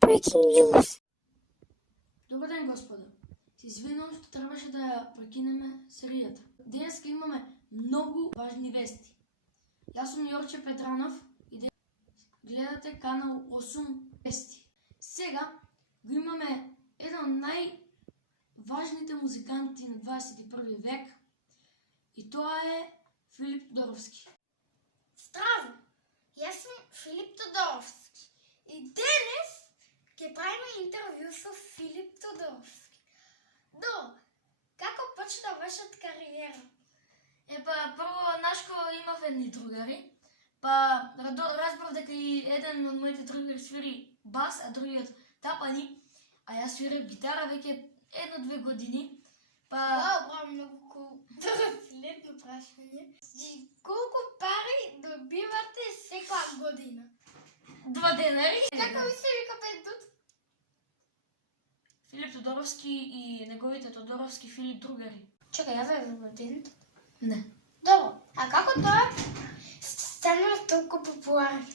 Breaking news. Добър ден, господа! Се извинявам, че трябваше да прекинем серията. Днес имаме много важни вести. Аз съм Йорче Петранов и гледате канал 8 вести. Сега го имаме един от най-важните музиканти на 21 век и това е Филип Тодоровски. Здраво! Аз съм Филип Тодоровски и денес ќе правиме интервю со Филип Тодоровски. Како почна вашата кариера? Прво, нашко имав едни другари, разбрав дека и еден од моите другари свири бас, а другиот тапани, а јас свирев гитара веќе 1-2 години. Вау, многу кул. Летно прашање. Колку пари добивате секоја година? 2 денари. Како ви се вика бендот? Филип Тодоровски и неговите Тодоровски Филип другари. Чекај, ја бе бендот? Не. Добро, а како тоа станува толку популарен?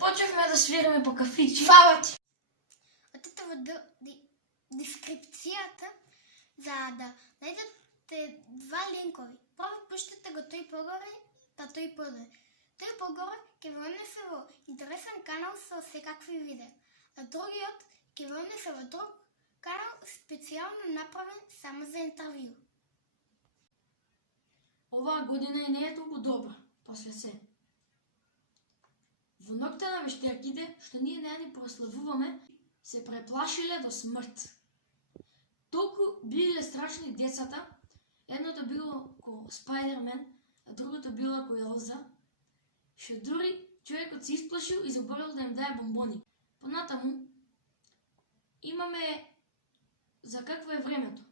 Почнахме да свириме по кафичи. Фала ти! Отете во дескрипцијата за да најдете 2 линкови. Прво пуштате го тој погоре, па тој подоле. Тој погоре ќе ве однесе во интересен канал со секакви видеа, а другиот ќе ве однесе во друг канал специјално направен само за интервју. Оваа година и не е толку добра, после се. Во ноќта на вештарките, што ние не ни прославуваме, се преплашиле до смрт. Толку биле страшни децата, едното било ко Спайдермен, а другото било ко Елза, што дури човекот се исплашил и заборил да им дае бомбони. Понатаму, имаме за какво е времето.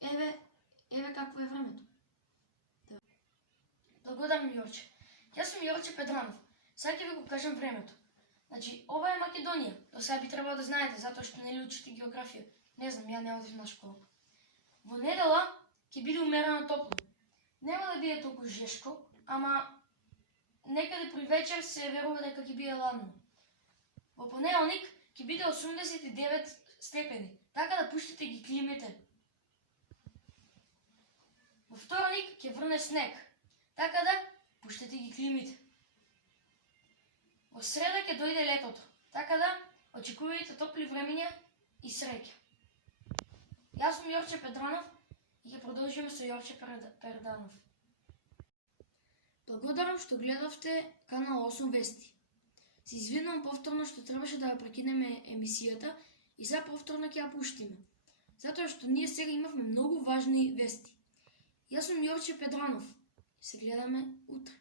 Еве какво е времето. Благодарам, Јорче. Јас сум Јорче Петранов. Сега ќе ви го кажам времето. Значи, ова е Македонија. До сега би требало да знаете, затоа што не ли учите географија. Не знам, ја не одив на школа. Во недела ќе биде умерено топло. Нема да биде толку жешко, ама некаде при вечер се верува дека ќе биде ладно. Во понеделник ќе биде 89 степени, така да пуштите ги климите. Во вторник ќе врне снег, така да пуштете ги климите. Во среда ќе дојде летото, така да очекувајте топли времења и среќа. Јас сум Јорче Петранов и ќе продолжиме со Јорче Перданов. Благодарам што гледавте канал 8 вести. Се извинувам повторно што требаше да ја прекинеме емисијата и сега повторно ќе ја пуштиме. Затоа што ние сега имавме многу важни вести. Јас сум Јорче Петранов. Се гледаме утре.